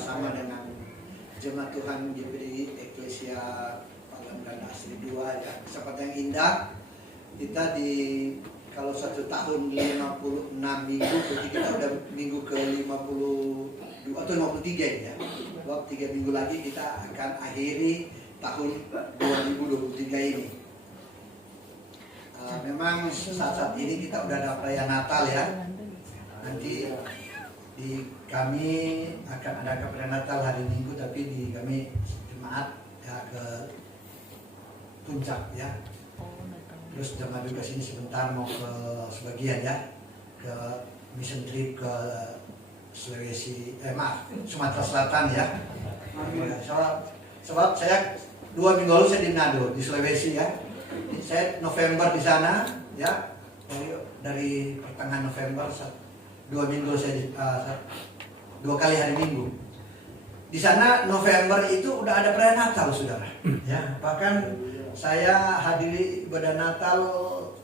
bersama-sama dengan Jemaat Tuhan GPDI Eklesia Palembaran Asri 2 ya. Kesempatan yang indah kita kalau 1 tahun 56 minggu, berarti kita udah minggu ke 52 atau 53 ya. 3 minggu lagi kita akan akhiri tahun 2023 ini. Memang saat ini kita udah ada perayaan Natal ya. Nanti kami akan ada perayaan Natal hari Minggu, tapi kami jemaat ya ke Puncak ya. Terus jemaat juga sini sebentar mau ke sebagian ya, ke mission trip ke Sumatera Selatan ya. Sebab saya 2 minggu lalu saya di Manado di Sulawesi ya. Saya November di sana ya, dari pertengahan November 2 minggu saya 2 kali hari Minggu. Di sana November itu udah ada perayaan Natal saudara. Ya, bahkan saya hadiri ibadah Natal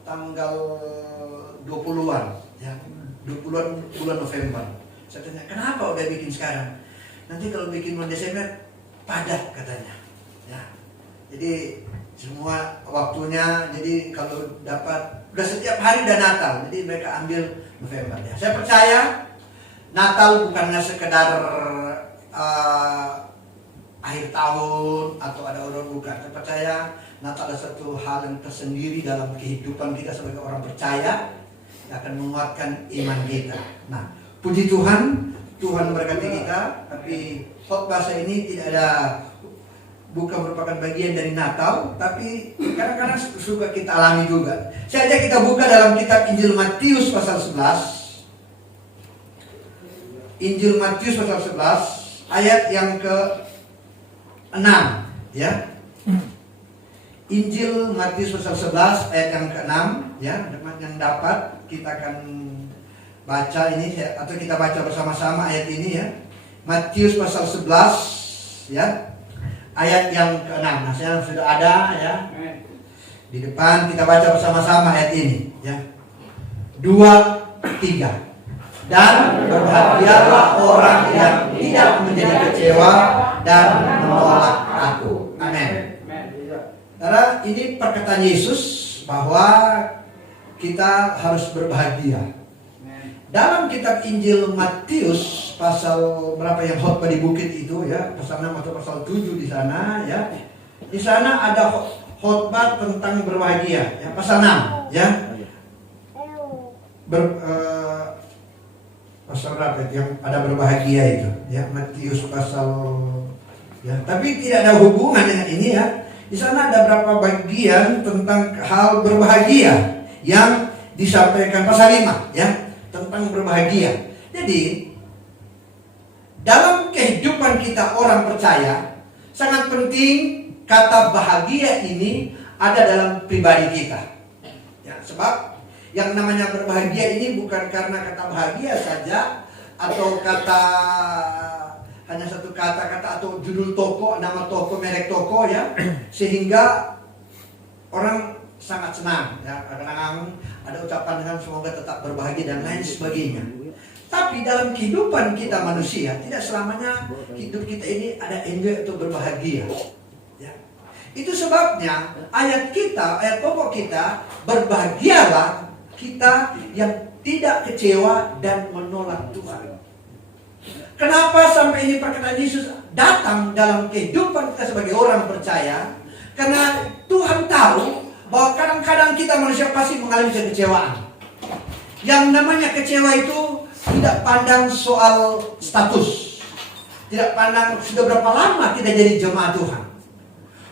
tanggal 20-an ya, 20-an bulan November. Saya tanya, kenapa udah bikin sekarang? Nanti kalau bikin bulan Desember padat katanya. Ya. Jadi semua waktunya, jadi kalau dapat udah setiap hari udah Natal, jadi mereka ambil November ya. Saya percaya Natal bukannya sekedar akhir tahun atau ada orang bukan. Saya percaya Natal adalah satu hal yang tersendiri dalam kehidupan kita sebagai orang percaya, yang akan menguatkan iman kita. Nah, puji Tuhan, Tuhan memberkati kita. Tapi khotbah saya ini bukan merupakan bagian dari Natal, tapi kadang-kadang suka kita alami juga. Saya ajak kita buka dalam kitab Injil Matius pasal 11. Injil Matius pasal 11 ayat yang ke-6 ya. Injil Matius pasal 11 ayat yang ke-6 ya. Yang dapat kita akan baca ini atau kita baca bersama-sama ayat ini ya. Matius pasal 11 ya. Ayat yang ke-6. Nah, saya sudah ada ya. Di depan kita baca bersama-sama ayat ini ya. 2, 3. Dan berbahagialah orang yang tidak menjadi kecewa dan menolak aku. Amin. Karena ini perkataan Yesus bahwa kita harus berbahagia. Dalam kitab Injil Matius pasal berapa yang khotbah di bukit itu ya, pasal 6 atau pasal 7 di sana ya. Di sana ada khotbah tentang berbahagia ya, pasal 6 ya. Pasal berapa yang ada berbahagia itu ya, Matius pasal ya. Tapi tidak ada hubungan dengan ini ya. Di sana ada berapa bagian tentang hal berbahagia yang disampaikan pasal 5 ya, tentang berbahagia. Jadi dalam kehidupan kita orang percaya sangat penting kata bahagia ini ada dalam pribadi kita. Ya, sebab yang namanya berbahagia ini bukan karena kata bahagia saja atau kata hanya satu kata-kata atau judul toko, nama toko, merek toko ya, sehingga orang sangat senang ya. Kadang-kadang ada ucapan dengan semoga tetap berbahagia dan lain sebagainya. Tapi dalam kehidupan kita manusia tidak selamanya hidup kita ini ada enjoy atau berbahagia ya. Itu sebabnya ayat pokok kita, berbahagialah kita yang tidak kecewa dan menolak Tuhan. Kenapa sampai ini perkataan Yesus datang dalam kehidupan kita sebagai orang percaya? Karena Tuhan tahu bahwa kadang-kadang kita manusia pasti mengalami kekecewaan. Yang namanya kecewa itu tidak pandang soal status, tidak pandang sudah berapa lama kita jadi jemaat Tuhan,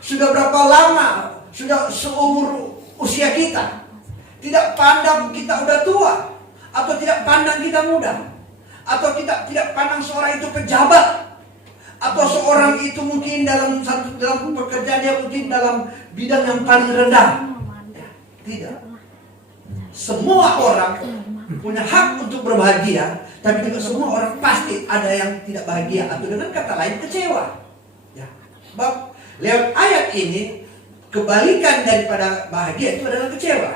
sudah berapa lama, sudah seumur usia kita. Tidak pandang kita udah tua, atau tidak pandang kita muda, atau kita tidak pandang seorang itu pejabat, atau seorang itu mungkin dalam pekerjaan dia mungkin dalam bidang yang paling rendah. Tidak. Semua orang punya hak untuk berbahagia, tapi juga semua orang pasti ada yang tidak bahagia atau dengan kata lain kecewa. Ya. Sebab lewat ayat ini kebalikan daripada bahagia itu adalah kecewa.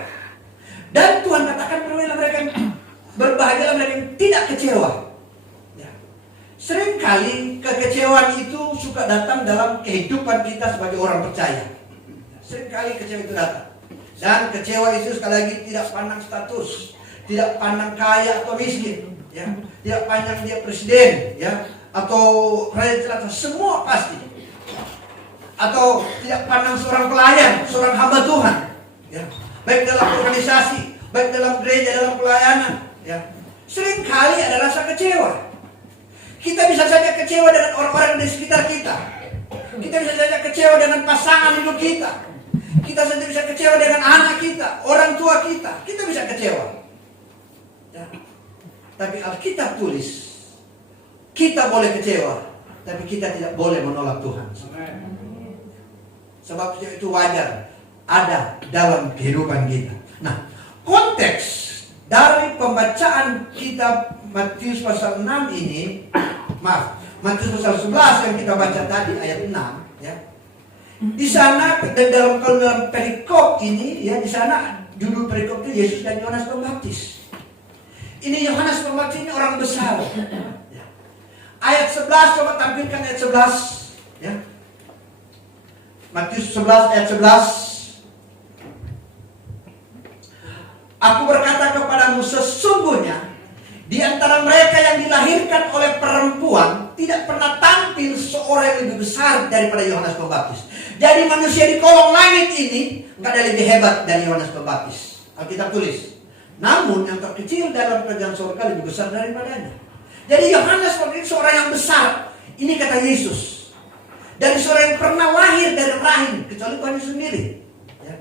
Dan Tuhan katakan berbahagialah mereka yang tidak kecewa. Ya. Seringkali kekecewaan itu suka datang dalam kehidupan kita sebagai orang percaya. Seringkali kecewa itu datang. Dan kecewa itu sekali lagi tidak pandang status, tidak pandang kaya atau miskin, ya, tidak pandang dia presiden, ya, atau rakyat jelata, semua pasti. Atau tidak pandang seorang pelayan, seorang hamba Tuhan, ya, baik dalam organisasi, baik dalam gereja, dalam pelayanan, ya. Seringkali ada rasa kecewa. Kita bisa saja kecewa dengan orang-orang di sekitar kita. Kita bisa saja kecewa dengan pasangan hidup kita. Kita saja bisa kecewa dengan anak kita, orang tua kita. Kita bisa kecewa. Ya. Tapi Alkitab tulis, kita boleh kecewa, tapi kita tidak boleh menolak Tuhan. Sebab itu wajar ada dalam kehidupan kita. Nah, konteks dari pembacaan kitab Matius pasal 6 ini, Matius pasal 11 yang kita baca tadi ayat 6, ya. Di sana dalam perikop ini, ya, di sana judul perikop itu Yesus dan Yohanes Pembaptis. Ini Yohanes Pembaptis ini orang besar. Ya. Ayat 11, coba tampilkan ayat 11, ya. Matius 11 ayat 11. Aku berkata kepadamu, sesungguhnya di antara mereka yang dilahirkan oleh perempuan tidak pernah tampil seorang yang lebih besar daripada Yohanes Pembaptis. Jadi manusia di kolong langit ini nggak ada lebih hebat dari Yohanes Pembaptis. Alkitab tulis. Namun yang terkecil dalam kerajaan surga lebih besar daripadanya. Jadi Yohanes Pembaptis seorang yang besar. Ini kata Yesus. Dari seorang yang pernah lahir dari rahim, kecuali Tuhan Yesus sendiri. Ya.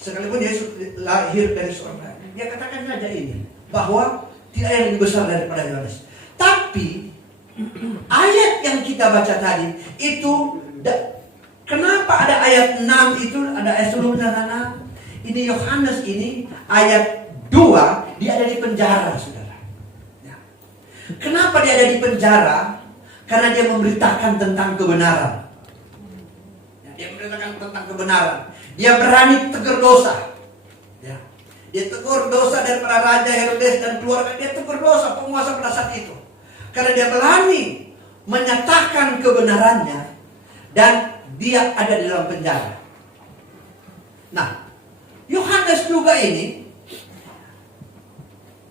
Sekalipun Yesus lahir dari seorang rahim, dia katakan saja ini, bahwa tidak ada yang lebih besar daripada Yohanes. Tapi ayat yang kita baca tadi itu, kenapa ada ayat 6 itu, ada ayat sebelumnya 6. Ini Yohanes ini ayat 2, dia ada di penjara, saudara. Ya. Kenapa dia ada di penjara? Karena dia memberitakan tentang kebenaran. Ya, dia memberitakan tentang kebenaran. Dia berani tegur dosa. Ya. Dia tegur dosa daripada Raja Herodes dan keluarga. Dia tegur dosa penguasa pada saat itu. Karena dia berani menyatakan kebenarannya. Dan dia ada di dalam penjara. Nah, Yohanes juga ini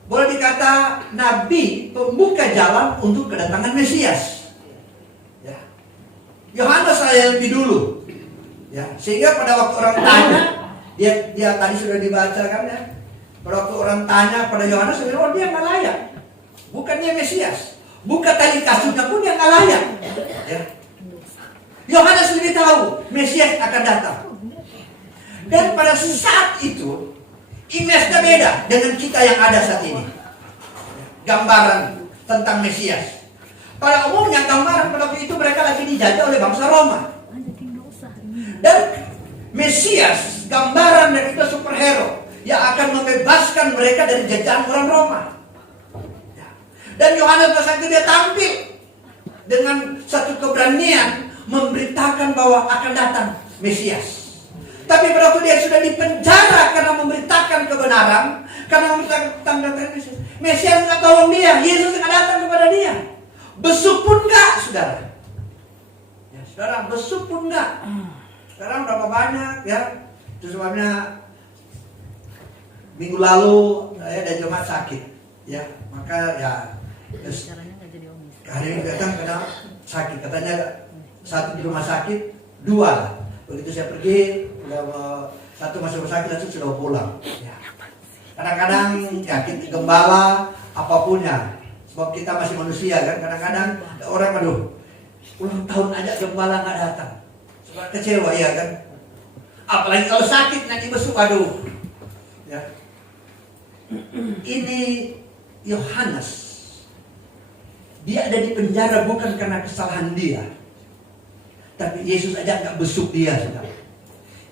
boleh dikata nabi pembuka jalan untuk kedatangan Mesias. Ya. Yohanes saya lebih dulu. Ya, sehingga pada waktu orang tanya, dia tadi sudah dibacakan, ya. Pada waktu orang tanya pada Yohanes, oh dia nggak layak. Bukan dia Mesias. Buka tali kasutnya pun dia nggak layak. Ya. Yohanes lebih tahu Mesias akan datang. Dan pada saat itu, image-nya beda dengan kita yang ada saat ini. Gambaran tentang Mesias. Pada umumnya gambaran pada waktu itu mereka lagi dijajah oleh bangsa Roma. Dan Mesias, gambaran dari kita superhero yang akan membebaskan mereka dari jajahan orang Roma. Dan Yohanes pada saat itu dia tampil dengan satu keberanian memberitakan bahwa akan datang Mesias. Tapi pada waktu dia sudah dipenjara karena memberitakan kebenaran, karena memberitakan tentang Mesias, Mesias nggak tolong dia, Yesus nggak datang kepada dia. Besuk pun nggak, saudara. Ya, saudara, besuk pun nggak. Sekarang berapa banyak, ya? Itu sebabnya minggu lalu saya ada jemaat sakit, ya. Maka ya, hari ini datang karena sakit. Katanya satu di rumah sakit, 2 lah. Begitu saya pergi, satu masuk rumah sakit, langsung sudah pulang. Ya. Kadang-kadang ya kita gembala apapun ya, sebab kita masih manusia kan. Kadang-kadang orang ulang tahun aja gembala nggak datang, sebab kecewa ya kan. Apalagi kalau sakit nanti besuk, aduh. Ya. Ini Yohanes, dia ada di penjara bukan karena kesalahan dia. Tapi Yesus aja nggak besuk dia, saudara.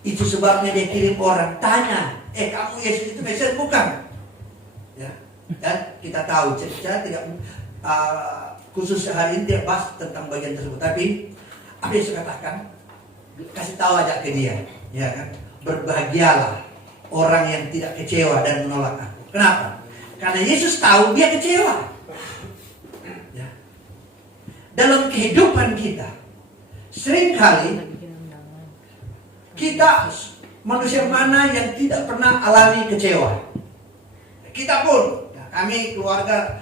Itu sebabnya dia kirim orang tanya, kamu Yesus itu Mesias bukan? Ya. Dan kita tahu, saya tidak khusus hari ini dia bahas tentang bagian tersebut. Tapi apa yang saya katakan, kasih tahu aja ke dia, ya kan? Berbahagialah orang yang tidak kecewa dan menolak aku. Kenapa? Karena Yesus tahu dia kecewa. dalam kehidupan kita, seringkali kita manusia mana yang tidak pernah alami kecewa? Kita pun, ya, kami keluarga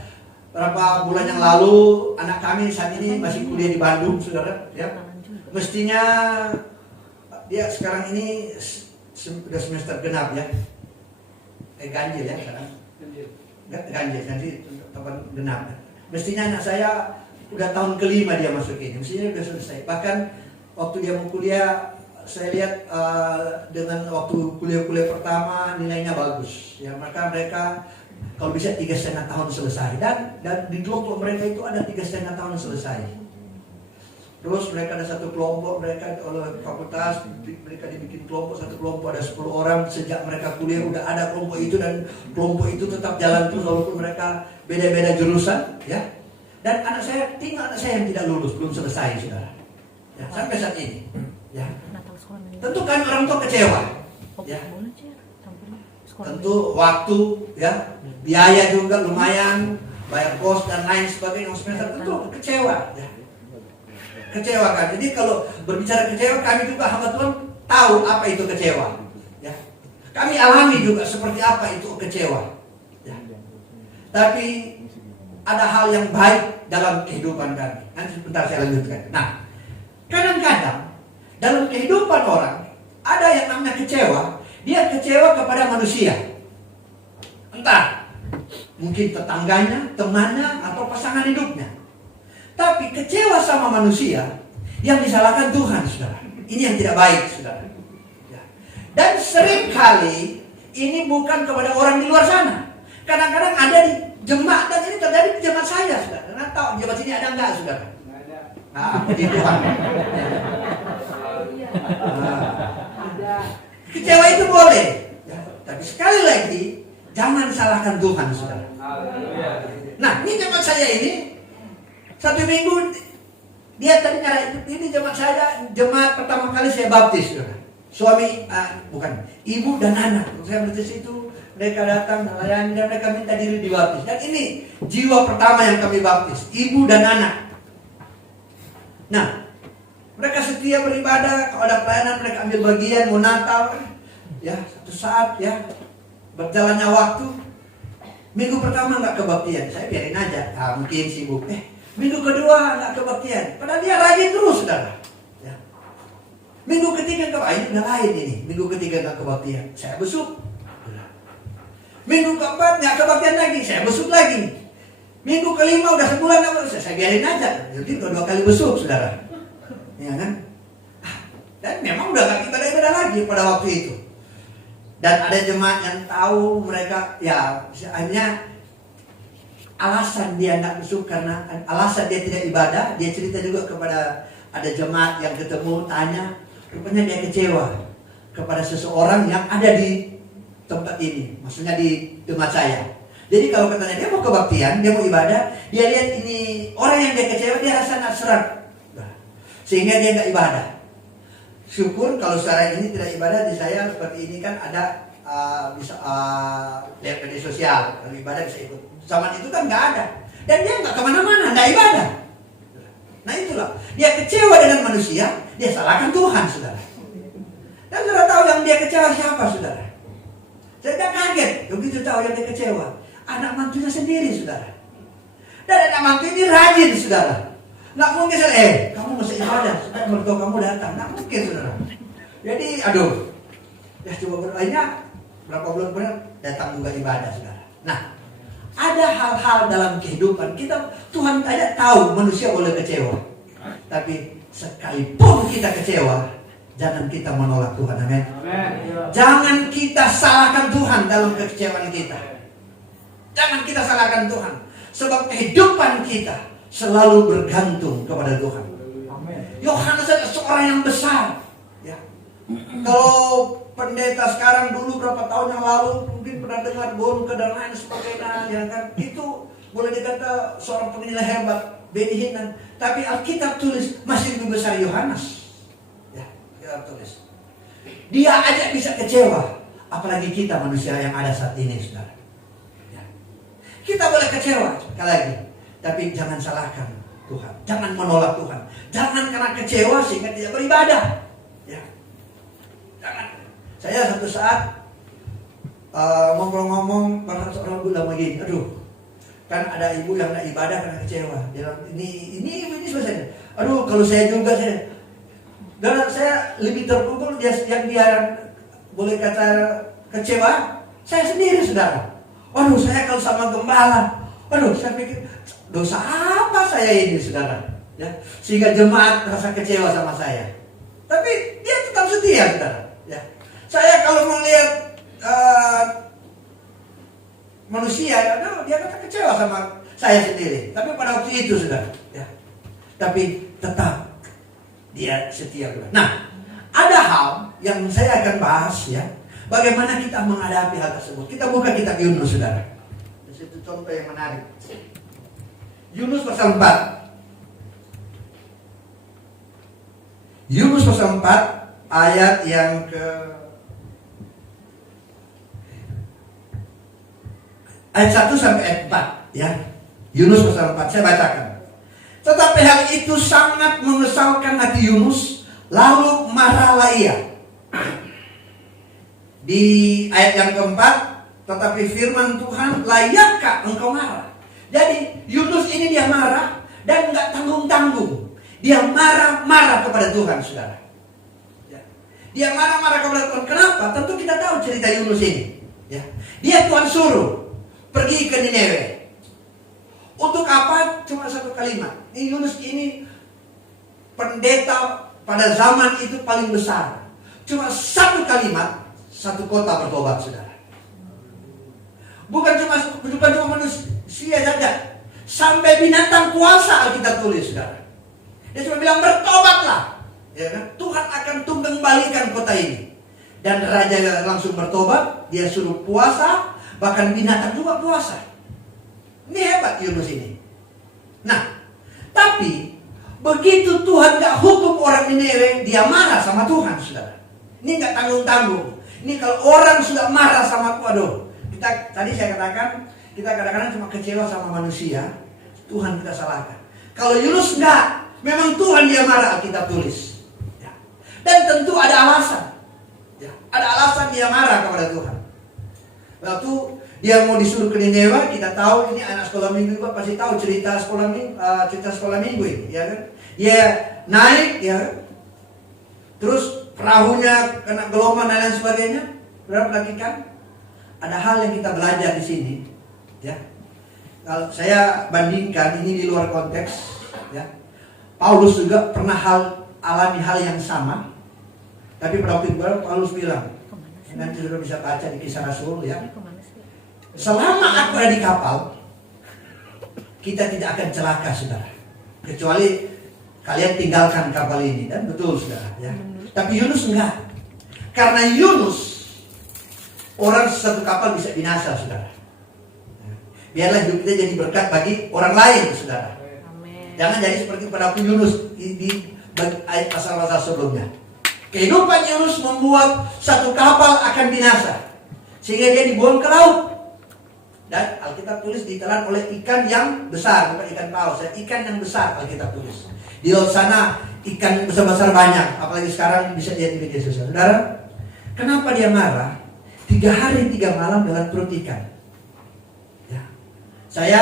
berapa bulan yang lalu, anak kami saat ini masih kuliah di Bandung, saudara. Ya. Mestinya dia sekarang ini sudah semester genap ya. Ganjil ya sekarang. Ganjil, nanti teman genap. Mestinya anak saya udah tahun kelima dia masuk ini, mestinya udah selesai. Bahkan waktu dia mau kuliah, saya lihat dengan waktu kuliah pertama nilainya bagus. Ya, maka mereka kalau bisa 3,5 tahun selesai, dan di kelompok mereka itu ada 3,5 tahun selesai. Terus mereka ada satu kelompok, mereka oleh fakultas, mereka dibikin kelompok, satu kelompok ada 10 orang. Sejak mereka kuliah udah ada kelompok itu, dan kelompok itu tetap jalan terus walaupun mereka beda-beda jurusan, ya. Dan anak saya, tinggal anak saya yang tidak lulus, belum selesai, saudara. Ya, sampai saat ini, ya. Tentu kan orang tua kecewa, ya. Tentu waktu, ya, biaya juga lumayan, bayar kos dan lain sebagainya, semester tentu kecewa, ya. Kecewa kan. Jadi kalau berbicara kecewa, kami juga hamba Tuhan tahu apa itu kecewa. Ya. Kami alami juga seperti apa itu kecewa. Ya. Tapi ada hal yang baik dalam kehidupan kami. Nanti sebentar saya lanjutkan. Nah, kadang-kadang dalam kehidupan orang ada yang namanya kecewa. Dia kecewa kepada manusia. Entah mungkin tetangganya, temannya, atau pasangan hidupnya. Tapi kecewa sama manusia yang disalahkan Tuhan, saudara. Ini yang tidak baik, saudara. Ya. Dan seringkali ini bukan kepada orang di luar sana. Kadang-kadang ada di jemaat, dan ini terjadi di jemaat saya, saudara. Karena tahu jemaat sini ada enggak, saudara? Nah, di Tuhan. Nah. Kecewa itu boleh, ya. Tapi sekali lagi jangan salahkan Tuhan, saudara. Nah, ini jemaat saya ini. Satu minggu dia tadi nyari, ini jemaat saya, jemaat pertama kali saya baptis, saudara. Suami, bukan, ibu dan anak. Saya baptis itu, mereka datang melayani dan mereka minta diri dibaptis. Dan ini jiwa pertama yang kami baptis, ibu dan anak. Nah, mereka setia beribadah, kalau ada pelayanan mereka ambil bagian, mau Natal, ya satu saat ya berjalannya waktu. Minggu pertama nggak kebaktian, saya biarin aja, mungkin sibuk. Minggu kedua nggak kebaktian, padahal dia rajin terus, saudara. Ya. Minggu ketiga ini udah lain ini. Minggu ketiga nggak kebaktian, saya besuk. Minggu keempat nggak kebaktian lagi, saya besuk lagi. Minggu kelima udah sebulan nggak, saya biarin aja. Jadi dua kali besuk, saudara. Ya kan? Dan memang udah nggak kita ibadah lagi pada waktu itu. Dan ada jemaat yang tahu mereka, ya akhirnya alasan dia tidak besuk karena alasan dia tidak ibadah. Dia cerita juga kepada ada jemaat yang ketemu, tanya, rupanya dia kecewa kepada seseorang yang ada di tempat ini, maksudnya di tempat saya. Jadi kalau katanya dia mau kebaktian, dia mau ibadah, dia lihat ini orang yang dia kecewa, dia rasa nggak serak, sehingga dia nggak ibadah. Syukur kalau secara ini tidak ibadah, di saya seperti ini kan ada bisa lihat media sosial, kalau ibadah bisa ikut. Zaman itu kan nggak ada, dan dia nggak kemana-mana, nggak ibadah. Nah itulah, dia kecewa dengan manusia, dia salahkan Tuhan, saudara. Dan saudara tahu yang dia kecewa siapa, saudara? Saya nggak kaget, begitu tahu yang dia kecewa, anak mantunya sendiri, saudara. Dan anak mantu ini rajin, saudara. Nggak mungkin saudara, kamu mesti ibadah, supaya mertua kamu datang, nggak mungkin, saudara. Jadi, aduh, ya coba berlainnya berapa bulan kemudian datang juga ibadah, saudara. Nah, ada hal-hal dalam kehidupan kita, Tuhan tidak tahu manusia boleh kecewa. Tapi sekalipun kita kecewa, jangan kita menolak Tuhan, amin. Jangan kita salahkan Tuhan dalam kekecewaan kita. Jangan kita salahkan Tuhan, sebab kehidupan kita selalu bergantung kepada Tuhan. Yohanes adalah seorang yang besar. Ya. Kalau pendeta sekarang dulu berapa tahun yang lalu mungkin pernah dengar Bonke dan lain sebagainya, ya kan? Itu boleh dikata seorang penginjil hebat, Benny Hinn. Tapi Alkitab tulis masih lebih besar Yohanes. Ya, Alkitab tulis. Dia aja bisa kecewa, apalagi kita manusia yang ada saat ini, saudara. Ya. Kita boleh kecewa sekali lagi, tapi jangan salahkan Tuhan. Jangan menolak Tuhan. Jangan karena kecewa sehingga tidak beribadah. Ya. Jangan. Saya satu saat ngomong-ngomong bahkan seorang bilang begini, aduh, kan ada ibu yang tidak ibadah karena kecewa. Dia bilang, ini selesai. Aduh, kalau saya juga dan saya lebih terpukul yang dia boleh kata kecewa, saya sendiri, saudara. Aduh, saya kalau sama gembala, aduh, saya pikir dosa apa saya ini, saudara? Ya, sehingga jemaat merasa kecewa sama saya. Tapi dia tetap setia, saudara. Ya, saya kalau melihat manusia, aduh, dia kata kecewa sama saya sendiri. Tapi pada waktu itu, saudara, ya, tapi tetap dia setia. Nah, ada hal yang saya akan bahas, ya. Bagaimana kita menghadapi hal tersebut. Kita buka kitab Yunus, saudara. Di situ contoh yang menarik. Yunus pasal 4. Yunus pasal 4 ayat yang ayat 1 sampai ayat 4, ya. Yunus pasal 4 saya bacakan. Tetapi hal itu sangat mengesalkan hati Yunus, lalu marahlah ia. Di ayat yang keempat, tetapi firman Tuhan, layakkah engkau marah? Jadi Yunus ini dia marah dan nggak tanggung-tanggung. Dia marah-marah kepada Tuhan, saudara. Ya. Dia marah-marah kepada Tuhan. Kenapa? Tentu kita tahu cerita Yunus ini. Ya. Dia Tuhan suruh pergi ke Nineve. Untuk apa? Cuma satu kalimat. Yunus ini pendeta pada zaman itu paling besar. Cuma satu kalimat, satu kota bertobat, saudara. Bukan cuma manusia saja. Sampai binatang puasa Alkitab tulis, saudara. Dia cuma bilang bertobatlah. Ya kan? Tuhan akan kembalikan kota ini. Dan raja langsung bertobat. Dia suruh puasa. Bahkan binatang juga puasa. Ini hebat Yunus ini. Nah, tapi begitu Tuhan gak hukum orang Nineve, dia marah sama Tuhan, saudara. Ini gak tanggung-tanggung. Ini kalau orang sudah marah sama Tuhan, tadi saya katakan, kita kadang-kadang cuma kecewa sama manusia, Tuhan kita salahkan. Kalau Yunus enggak, memang Tuhan dia marah, Alkitab tulis. Ya. Dan tentu ada alasan. Ya. Ada alasan dia marah kepada Tuhan. Waktu dia mau disuruh ke Nineve, kita tahu ini anak sekolah minggu juga pasti tahu cerita sekolah minggu ini, ya kan? Dia naik, ya, terus perahunya kena gelombang dan lain sebagainya. Berapa lagi kan? Ada hal yang kita belajar di sini, ya. Kalau saya bandingkan ini di luar konteks, ya. Paulus juga pernah alami hal yang sama, tapi pada waktu itu Paulus bilang, nanti sudah bisa baca di Kisah Rasul, ya. Selama aku ada di kapal, kita tidak akan celaka, saudara. Kecuali kalian tinggalkan kapal ini, dan betul, saudara. Ya. Tapi Yunus enggak. Karena Yunus, orang satu kapal bisa binasa, saudara. Biarlah hidup kita jadi berkat bagi orang lain, saudara. Amen. Jangan jadi seperti pada waktu Yunus di ayat pasal-pasal sebelumnya. Kehidupan Yunus membuat satu kapal akan binasa, sehingga dia dibuang ke laut. Dan Alkitab tulis ditelan oleh ikan yang besar, bukan ikan paus, ikan yang besar Alkitab tulis. Di laut sana ikan besar-besar banyak, apalagi sekarang bisa lihat di media sosial. Saudara, kenapa dia marah? 3 hari 3 malam dalam perut ikan. Ya. Saya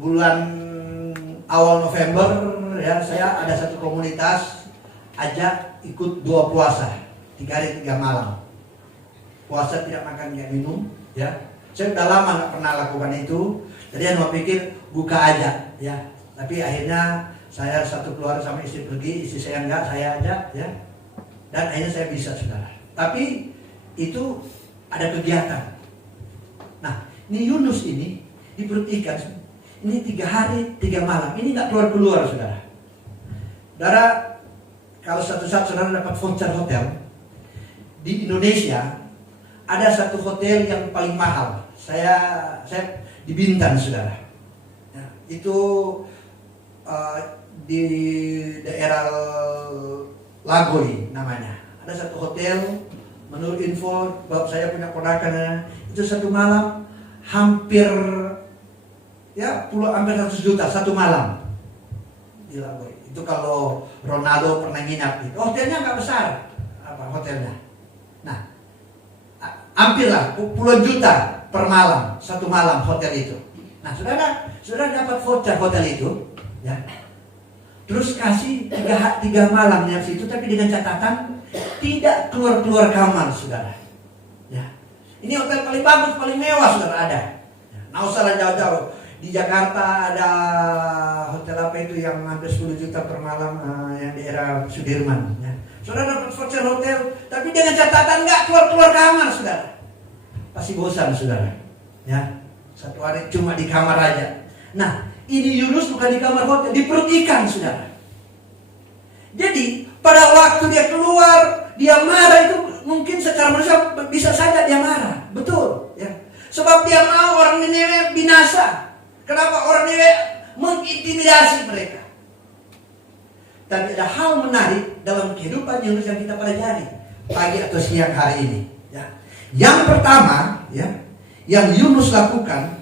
bulan awal November, ya, saya ada satu komunitas ajak ikut 2 puasa, 3 hari 3 malam. Puasa tidak makan tidak minum, ya. Saya udah lama nggak pernah lakukan itu. Jadi mau pikir buka aja, ya. Tapi akhirnya saya satu keluarga sama istri pergi, istri saya enggak, saya aja, ya. Dan akhirnya saya bisa, saudara. Tapi itu ada kegiatan. Nah, ini Yunus ini di perut ikan. Ini 3 hari 3 malam. Ini nggak keluar, saudara. Saudara, kalau satu saat saudara dapat voucher hotel di Indonesia, ada satu hotel yang paling mahal. Saya di Bintan, saudara. Ya, itu di daerah Lagoy namanya. Ada satu hotel, menurut info bahwa saya punya ponakan, itu satu malam hampir ya hampir 100 juta satu malam. Gila boy. Itu kalau Ronaldo pernah nginap gitu. Hotelnya nggak besar, hotelnya. Nah, hampirlah puluhan juta per malam, satu malam hotel itu. Nah, saudara dapat voucher hotel itu, ya. Terus kasih 3 malam di situ, tapi dengan catatan tidak keluar kamar, saudara. Ya, ini hotel paling bagus, paling mewah, saudara ada. Ya, nah, usahlah jauh-jauh. Di Jakarta ada hotel apa itu yang hampir 10 juta per malam, yang di era Sudirman. Ya. Saudara dapat voucher hotel, tapi dengan catatan nggak keluar kamar, saudara. Pasti bosan, saudara. Ya, satu hari cuma di kamar aja. Nah, ini Yunus bukan di kamar hotel, di perut ikan, saudara. Jadi pada waktu dia keluar, dia marah itu mungkin secara manusia bisa saja dia marah, betul. Ya, sebab dia mau orang Niniwe binasa. Kenapa orang Niniwe mengintimidasi mereka? Tapi ada hal menarik dalam kehidupan Yunus yang kita pelajari pagi atau siang hari ini. Ya. Yang pertama, ya, yang Yunus lakukan,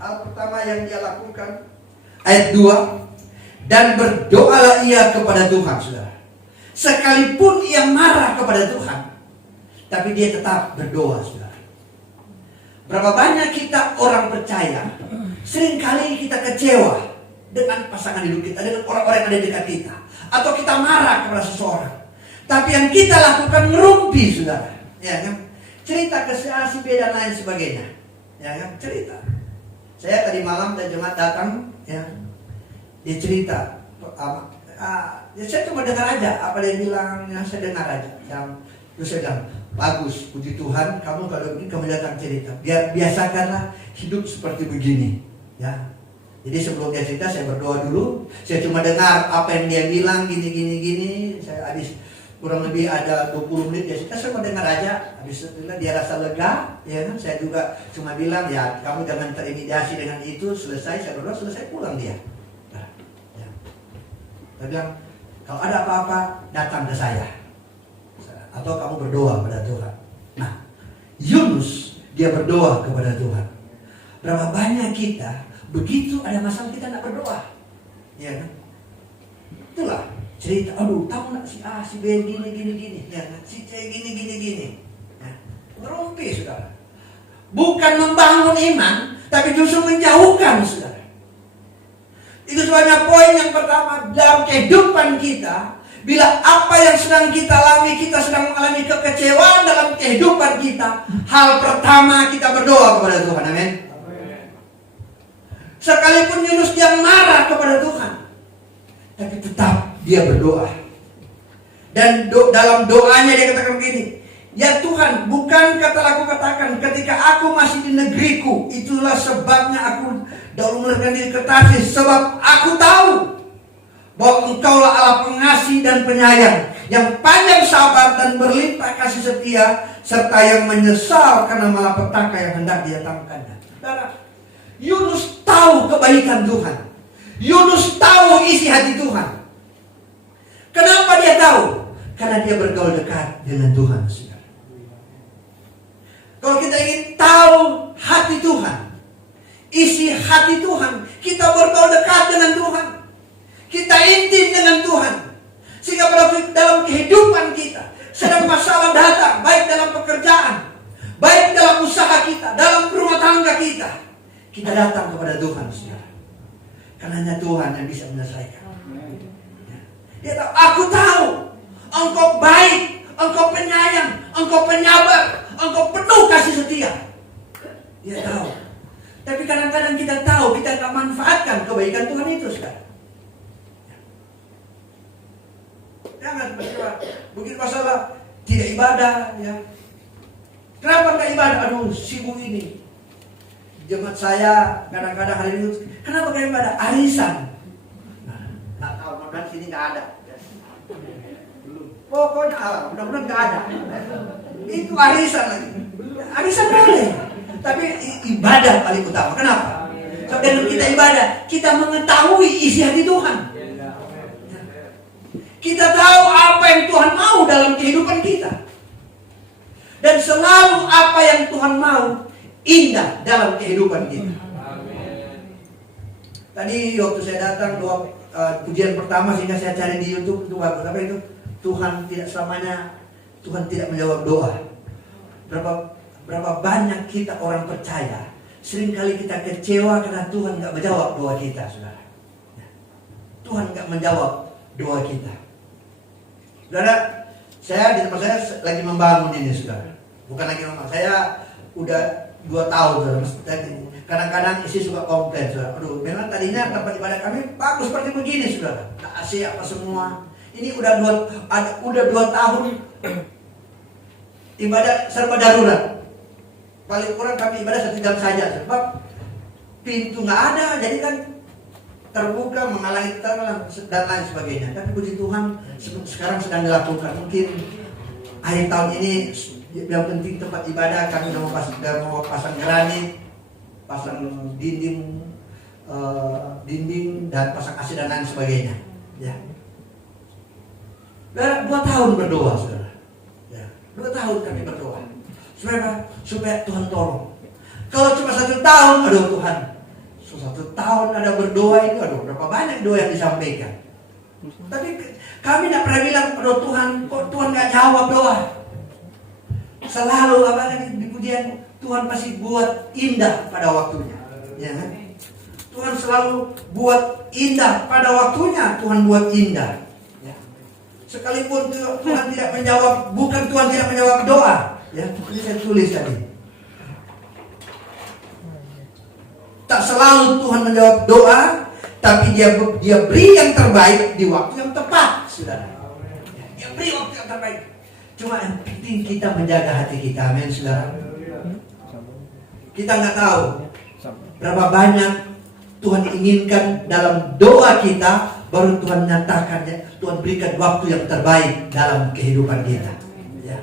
hal pertama yang dia lakukan, ayat 2, dan berdoalah ia kepada Tuhan, saudara. Sekalipun ia marah kepada Tuhan, tapi dia tetap berdoa, saudara. Berapa banyak kita orang percaya, seringkali kita kecewa dengan pasangan hidup kita, dengan orang-orang yang ada di dekat kita, atau kita marah kepada seseorang. Tapi yang kita lakukan ngerumpi, saudara, ya kan? Cerita ke si B dan lain sebagainya, ya kan? Cerita. Saya tadi malam dan jemaat datang, ya, dia cerita, ya saya cuma dengar aja apa dia bilang, yang saya dengar aja. Terus saya bilang, bagus, puji Tuhan, kamu kalau begini kamu datang cerita. Biasakanlah hidup seperti begini, ya. Jadi sebelum dia cerita saya berdoa dulu. Saya cuma dengar apa yang dia bilang, gini. Saya habis kurang lebih ada 20 menit dia cerita, saya mau dengar aja. Habis itu dia rasa lega, ya kan? Saya juga cuma bilang, ya kamu jangan terintimidasi dengan itu. Selesai, saya berdoa, selesai, pulang dia. Nah, ya. Saya bilang, kalau ada apa-apa datang ke saya, atau kamu berdoa kepada Tuhan. Nah, Yunus dia berdoa kepada Tuhan. Berapa banyak kita begitu ada masalah kita tidak berdoa, ya kan? Itulah cerita, aduh tahu nggak si A, si B gini, ya kan? Si C gini. Ya. Ngerumpi, saudara. Bukan membangun iman, tapi justru menjauhkan, saudara. Itu sebabnya poin yang pertama dalam kehidupan kita. Bila apa yang sedang kita alami, kita sedang mengalami kekecewaan dalam kehidupan kita, hal pertama kita berdoa kepada Tuhan, amin. Sekalipun Yunus dia marah kepada Tuhan, tapi tetap dia berdoa. Dan dalam doanya dia katakan begini, ya Tuhan, bukan katalah aku katakan ketika aku masih di negeriku, itulah sebabnya aku dahulu melarikan diri ke Tarsis, sebab aku tahu bahwa Engkaulah Allah pengasih dan penyayang, yang panjang sabar dan berlimpah kasih setia, serta yang menyesal karena malapetaka yang hendak didatangkannya. Saudara, Yunus tahu kebaikan Tuhan. Yunus tahu isi hati Tuhan. Kenapa dia tahu? Karena dia bergaul dekat dengan Tuhan, saudara. Kalau kita ingin tahu hati Tuhan, isi hati Tuhan, kita bergaul dekat dengan Tuhan. Kita intim dengan Tuhan. Sehingga dalam kehidupan kita, sedang masalah datang, baik dalam pekerjaan, baik dalam usaha kita, dalam rumah tangga kita, kita datang kepada Tuhan, saudara. Karena hanya Tuhan yang bisa menyelesaikan. Dia tahu, aku tahu Engkau baik, Engkau penyayang, Engkau penyabar, Engkau penuh kasih setia. Dia tahu. Tapi kadang-kadang kita tahu, kita tak manfaatkan kebaikan Tuhan itu, saudara. Jangan begitu masalah tidak ibadah, ya. Kenapa nggak ibadah? Aduh, sibuk ini. Jemaat saya kadang-kadang hari ini, kenapa nggak ibadah? Arisan. Nggak tahu, mudah-mudahan sini nggak ada. Pokoknya, mudah-mudahan nggak ada. Itu arisan lagi. Arisan boleh, tapi ibadah paling utama. Kenapa? So, dengan kita ibadah, kita mengetahui isi hati Tuhan. Kita tahu apa yang Tuhan mau dalam kehidupan kita. Dan selalu apa yang Tuhan mau, indah dalam kehidupan kita. Tadi waktu saya datang doa pujian pertama sehingga saya cari di YouTube itu apa itu? Tuhan tidak selamanya, Tuhan tidak menjawab doa. Berapa banyak kita orang percaya seringkali kita kecewa karena Tuhan nggak menjawab doa kita, saudara. Tuhan nggak menjawab doa kita. Saudara, saya di tempat saya lagi membangun ini, saudara. Bukan lagi membangun. Saya udah 2 tahun, saudara. Kadang-kadang isi suka komplain, saudara. Aduh, memang tadinya tempat ibadah kami bagus seperti begini, saudara. AC apa semua. Ini udah 2 tahun ibadah serba darurat. Paling kurang kami ibadah 1 jam saja, sebab pintu nggak ada, jadi kan terbuka menghalangi dan lain sebagainya. Tapi puji Tuhan sekarang sedang dilakukan. Mungkin akhir tahun ini yang penting tempat ibadah kami sudah mau pasang granit, pasang dinding dan pasang AC dan lain sebagainya. Ya. 2 tahun berdoa, saudara. Ya. 2 tahun kami berdoa. Supaya Tuhan tolong. Kalau cuma 1 tahun, aduh Tuhan. 1 tahun ada berdoa itu, aduh berapa banyak doa yang disampaikan. Tapi kami tidak pernah bilang, aduh Tuhan, kok Tuhan nggak jawab doa. Selalu apa di pujian, Tuhan pasti buat indah pada waktunya. Ya. Tuhan selalu buat indah pada waktunya. Tuhan buat indah. Ya. Sekalipun Tuhan tidak menjawab, bukan Tuhan tidak menjawab doa. Ya, ini saya tulis tadi. Tak selalu Tuhan menjawab doa, tapi dia beri yang terbaik di waktu yang tepat, saudara. Dia beri waktu yang terbaik. Cuma yang penting kita menjaga hati kita, amin, saudara. Kita nggak tahu berapa banyak Tuhan inginkan dalam doa kita, baru Tuhan nyatakannya, Tuhan berikan waktu yang terbaik dalam kehidupan kita. Ya.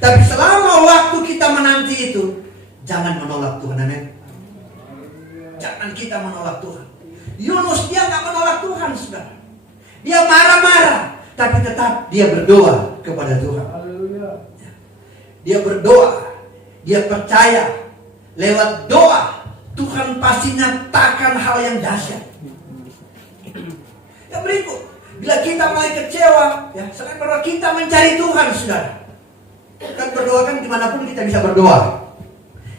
Tapi selama waktu kita menanti itu, jangan menolak Tuhan, amin. Jangan kita menolak Tuhan. Yunus dia nggak menolak Tuhan, saudara. Dia marah-marah, tapi tetap dia berdoa kepada Tuhan. Dia berdoa, dia percaya lewat doa Tuhan pasti nyatakan hal yang dahsyat. Yang berikut, bila kita mulai kecewa, ya selain berdoa kita mencari Tuhan, saudara. Kan berdoa kan dimanapun kita bisa berdoa.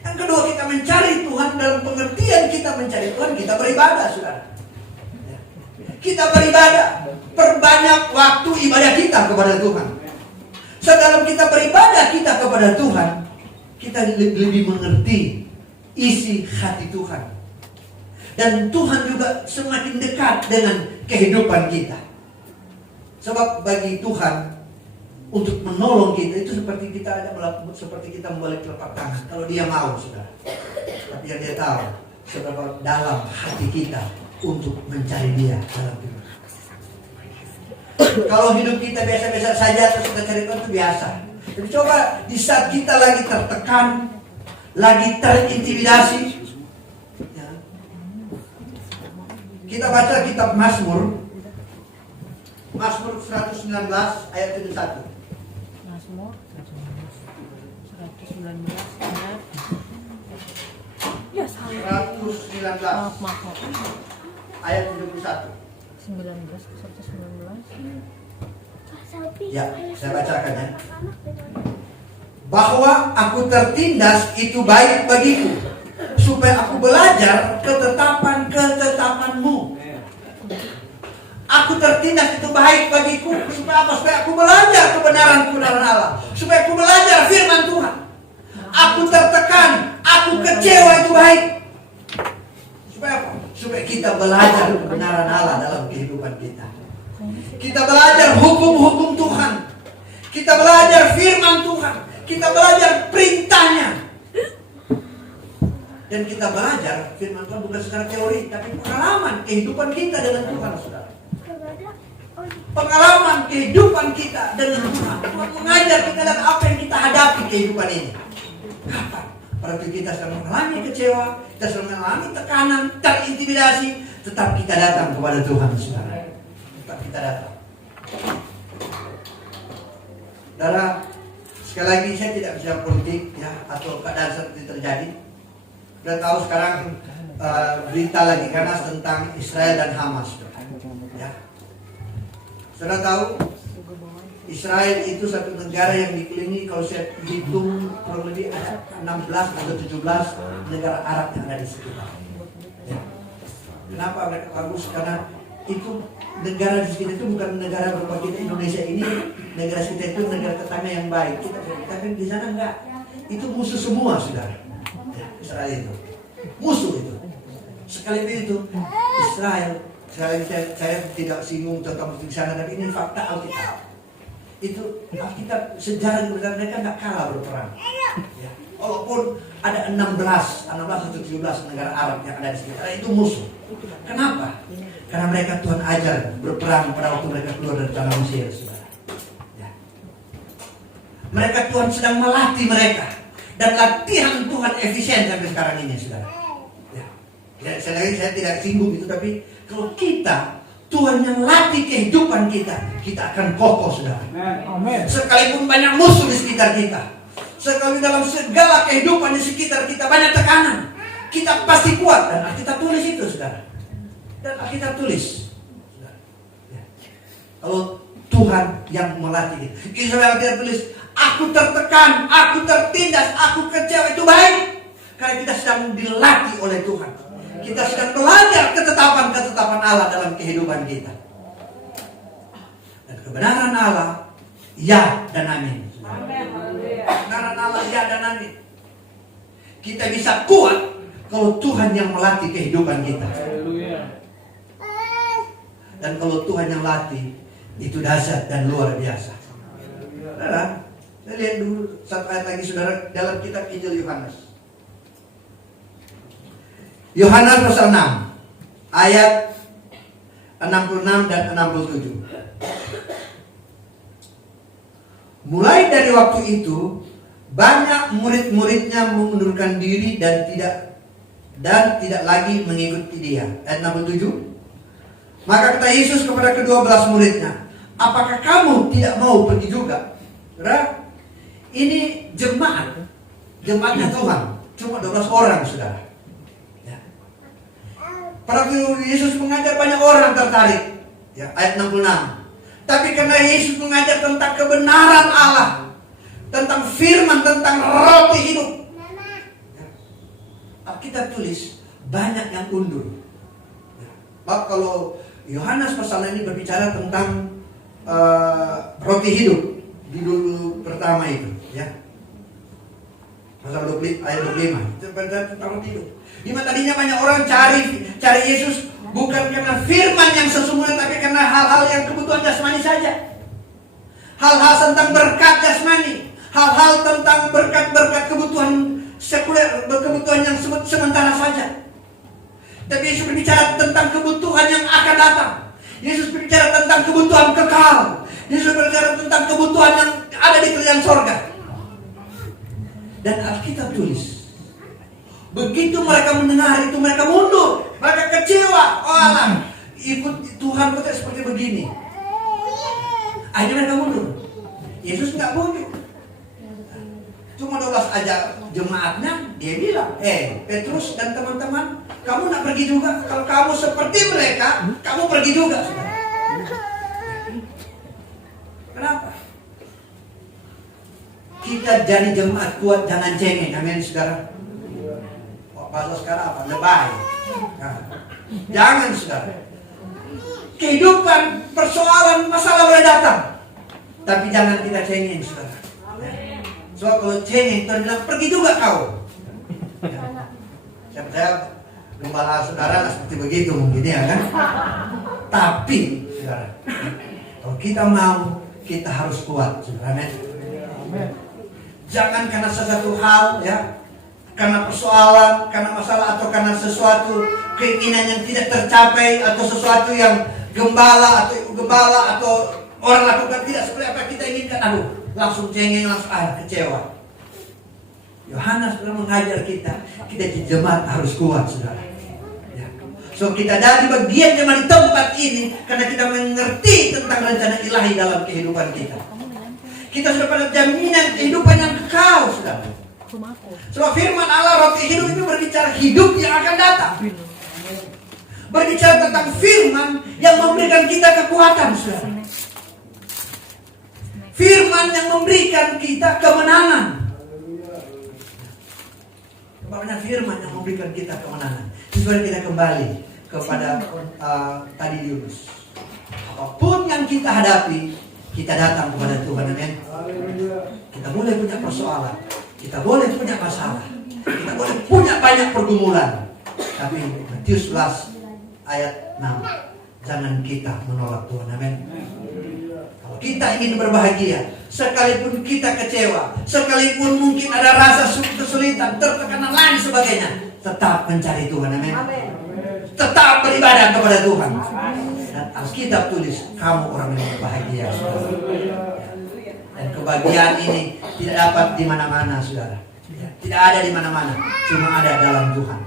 Yang kedua, kita mencari Tuhan dalam pengertian kita mencari Tuhan, kita beribadah, saudara. Kita beribadah, perbanyak waktu ibadah kita kepada Tuhan. Sedalam kita beribadah kita kepada Tuhan, kita lebih mengerti isi hati Tuhan. Dan Tuhan juga semakin dekat dengan kehidupan kita. Sebab bagi Tuhan, untuk menolong kita itu seperti kita membalik telapak tangan. Kalau dia mau, saudara. Tapi yang dia tahu seberapa dalam hati kita untuk mencari dia dalam hidup. Kalau hidup kita biasa-biasa saja terus kita cari Tuhan itu biasa. Tapi coba di saat kita lagi tertekan, lagi terintimidasi, ya. Kita baca kitab Mazmur 119 ayat 1. Mazmur 119 ayat 119 ayat 71. 119. Ya, saya bacakan ya. Bahwa aku tertindas itu baik bagiku, supaya aku belajar ketetapan-ketetapanmu. Aku tertindas itu baik bagiku, supaya apa? Supaya aku belajar kebenaran-kebenaran Allah, supaya aku belajar firman Tuhan. Aku tertekan, aku kecewa itu baik. Supaya apa? Supaya kita belajar kebenaran Allah dalam kehidupan kita. Kita belajar hukum-hukum Tuhan. Kita belajar firman Tuhan. Kita belajar perintahnya. Dan kita belajar firman Tuhan bukan secara teori, tapi pengalaman kehidupan kita dengan Tuhan, saudara. Pengalaman kehidupan kita dengan Tuhan. Tuhan mengajar kita dan apa yang kita hadapi kehidupan ini. Kapan? Pada waktu kita sedang mengalami kecewa, kita sedang mengalami tekanan, terintimidasi, tetap kita datang kepada Tuhan, saudara. Tetap kita datang. Saudara, sekali lagi saya tidak bisa politik ya atau keadaan seperti terjadi. Udah tahu sekarang berita lagi ganas tentang Israel dan Hamas. Ya. Sudah tahu Israel itu satu negara yang dikelilingi, kalau saya hitung kurang lebih ada 16 atau 17 negara Arab yang ada di sekitar. Ya. Kenapa mereka bagus? Karena itu negara di sekitar itu bukan negara berupa kita Indonesia ini, negara sekitar itu negara tetangga yang baik. Tapi di sana enggak. Itu musuh semua, saudara. Ya, Israel itu musuh itu. Sekali itu Israel. Saya tidak singgung tentang di sana, tapi ini fakta Alkitab. Itu Alkitab sejarah mereka nggak kalah berperang. Ya. Walaupun ada 16 atau 17 negara Arab yang ada di sekitar itu musuh. Kenapa? Karena mereka Tuhan ajar berperang pada waktu mereka keluar dari tanah Mesir, saudara. Ya. Mereka Tuhan sedang melatih mereka, dan latihan Tuhan efisien sampai sekarang ini, saudara. Ya. Saya tidak singgung itu, tapi kalau kita Tuhan yang latih kehidupan kita akan kokoh, saudara. Amin. Sekalipun banyak musuh di sekitar kita, sekali dalam segala kehidupan di sekitar kita banyak tekanan, kita pasti kuat. Dan Alkitab tulis itu, saudara. Dan Alkitab tulis, saudara. Ya. Kalau Tuhan yang melatih kita, Israel tidak tulis, aku tertekan, aku tertindas, aku kecewa, itu baik. Karena kita sedang dilatih oleh Tuhan. Kita sedang belajar ketetapan-ketetapan Allah dalam kehidupan kita. Dan kebenaran Allah, ya dan amin. Kebenaran Allah, ya dan amin. Kita bisa kuat kalau Tuhan yang melatih kehidupan kita. Dan kalau Tuhan yang latih, itu dahsyat dan luar biasa. Saudara, saya lihat dulu satu ayat lagi, saudara, dalam kitab Injil Yohanes. Yohanes pasal 6 ayat 66 dan 67. Mulai dari waktu itu banyak murid-muridnya mengundurkan diri dan tidak lagi mengikuti dia. Ayat 67. Maka kata Yesus kepada ke-12 muridnya, apakah kamu tidak mau pergi juga? Saudara, ini jemaatnya Tuhan, cuma 12 orang, saudara. Pada waktu Yesus mengajar banyak orang tertarik. Ya, ayat 66. Tapi karena Yesus mengajar tentang kebenaran Allah, tentang firman, tentang roti hidup, ya, Alkitab tulis banyak yang undur. Ya. Kalau Yohanes pasal ini berbicara tentang roti hidup di dulu pertama itu, ya. Pasal 20 ayat 25 itu tentang roti hidup. Dimana tadinya banyak orang cari Yesus bukan karena firman yang sesungguhnya, tapi karena hal-hal yang kebutuhan jasmani saja. Hal-hal tentang berkat jasmani, hal-hal tentang berkat-berkat kebutuhan sekuler, kebutuhan yang sementara saja. Tapi Yesus berbicara tentang kebutuhan yang akan datang. Yesus berbicara tentang kebutuhan kekal. Yesus berbicara tentang kebutuhan yang ada di kerajaan sorga. Dan Alkitab tulis, begitu mereka mendengar itu, mereka mundur, mereka kecewa. Oh Allah, ikut Tuhan kok seperti begini. Akhirnya mereka mundur. Yesus nggak mundur. Cuma 12 aja jemaatnya, dia bilang, Petrus dan teman-teman, kamu nak pergi juga. Kalau kamu seperti mereka, kamu pergi juga. Kenapa? Kita jadi jemaat kuat, jangan cengeng. Amin, saudara. Bahasa sekarang apa? Lebay. Nah, jangan, saudara. Kehidupan, persoalan, masalah boleh datang, tapi jangan kita cengeng, saudara. Soal kalau cengeng, Tuhan bilang pergi juga kau. Saya gembala saudara seperti begitu mungkin, ya kan? Tapi, saudara, kalau kita mau, kita harus kuat, saudara. Amin. Jangan karena sesuatu hal, ya, karena persoalan, karena masalah, atau karena sesuatu keinginan yang tidak tercapai, atau sesuatu yang gembala atau orang lakukan tidak seperti apa kita inginkan, langsung cengeng, langsung kecewa. Yohanes pernah mengajar kita di jemaat harus kuat, saudara. Ya. So kita dari bagian jemaat di tempat ini karena kita mengerti tentang rencana ilahi dalam kehidupan kita. Kita sudah pada jaminan kehidupan yang kekal, saudara. Rumahku. Sebab firman Allah roti hidup itu berbicara hidup yang akan datang. Berbicara tentang firman yang memberikan kita kekuatan, saudara. Firman yang memberikan kita kemenangan. Bagaimana firman yang memberikan kita kemenangan? Sesuai kita kembali kepada tadi Yunus. Apapun yang kita hadapi, kita datang kepada Tuhan. Amin. Kita boleh punya persoalan, kita boleh punya masalah, kita boleh punya banyak pergumulan. Tapi Matius 11 ayat 6, jangan kita menolak Tuhan. Amin. Kalau kita ingin berbahagia, sekalipun kita kecewa, sekalipun mungkin ada rasa kesulitan, tertekan dan lain sebagainya, tetap mencari Tuhan. Amin. Tetap beribadah kepada Tuhan. Dan Alkitab tulis, kamu orang yang berbahagia, saudara. Dan kebahagiaan ini tidak dapat di mana-mana, saudara. Tidak ada di mana-mana, cuma ada dalam Tuhan.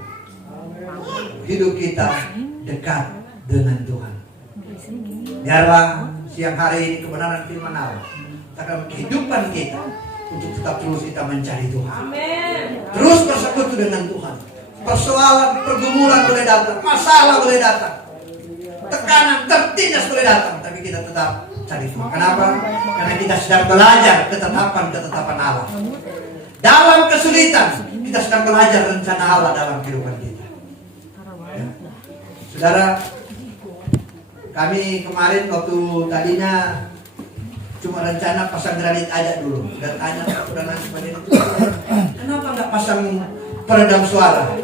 Hidup kita dekat dengan Tuhan. Biarlah siang hari ini kebenaran firman Allah akan kehidupan kita untuk tetap terus kita mencari Tuhan. Terus bersekutu dengan Tuhan. Persoalan, pergumulan boleh datang, masalah boleh datang, tekanan, tertindas boleh datang, tapi kita tetap cari Tuhan. Kenapa? Karena kita sedang belajar ketetapan Allah. Dalam kesulitan, kita sedang belajar rencana Allah dalam kehidupan kita. Ya. Saudara, kami kemarin waktu tadinya cuma rencana pasang granit aja dulu. Dan tanya dan sebagainya. Kenapa nggak pasang peredam suara?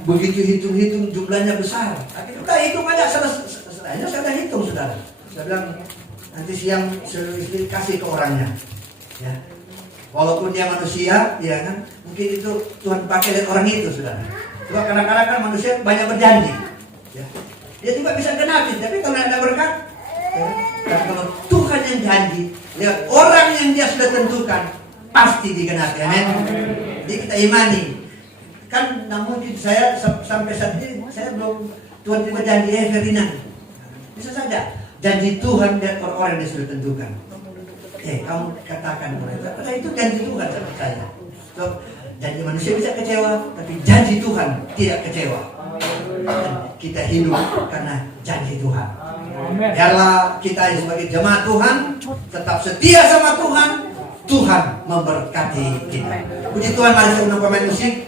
Begitu hitung-hitung jumlahnya besar. Tapi udah hitung aja, selesai. Saya udah hitung, saudara. Saya bilang nanti siang istri kasih ke orangnya. Ya. Walaupun dia manusia, ya kan, mungkin itu Tuhan pakai lihat orang itu, saudara. Sebab kadang-kadang kan manusia banyak berjanji. Ya. Dia juga bisa genapi, tapi kalau ada berkat, ya, dan kalau Tuhan yang janji, lihat orang yang dia sudah tentukan pasti digenapi. Amin. Jadi kita imani. Kan namun saya sampai saat ini saya belum Tuhan tiba janji Ferdinand. Bisa saja janji Tuhan dan orang yang dia sudah tentukan. Kamu katakan mereka, itu janji Tuhan, saya percaya. So, janji manusia bisa kecewa, tapi janji Tuhan tidak kecewa. Dan kita hidup karena janji Tuhan. Biarlah kita sebagai jemaat Tuhan tetap setia sama Tuhan. Tuhan memberkati kita. Puji Tuhan, mari saya undang pemain musik.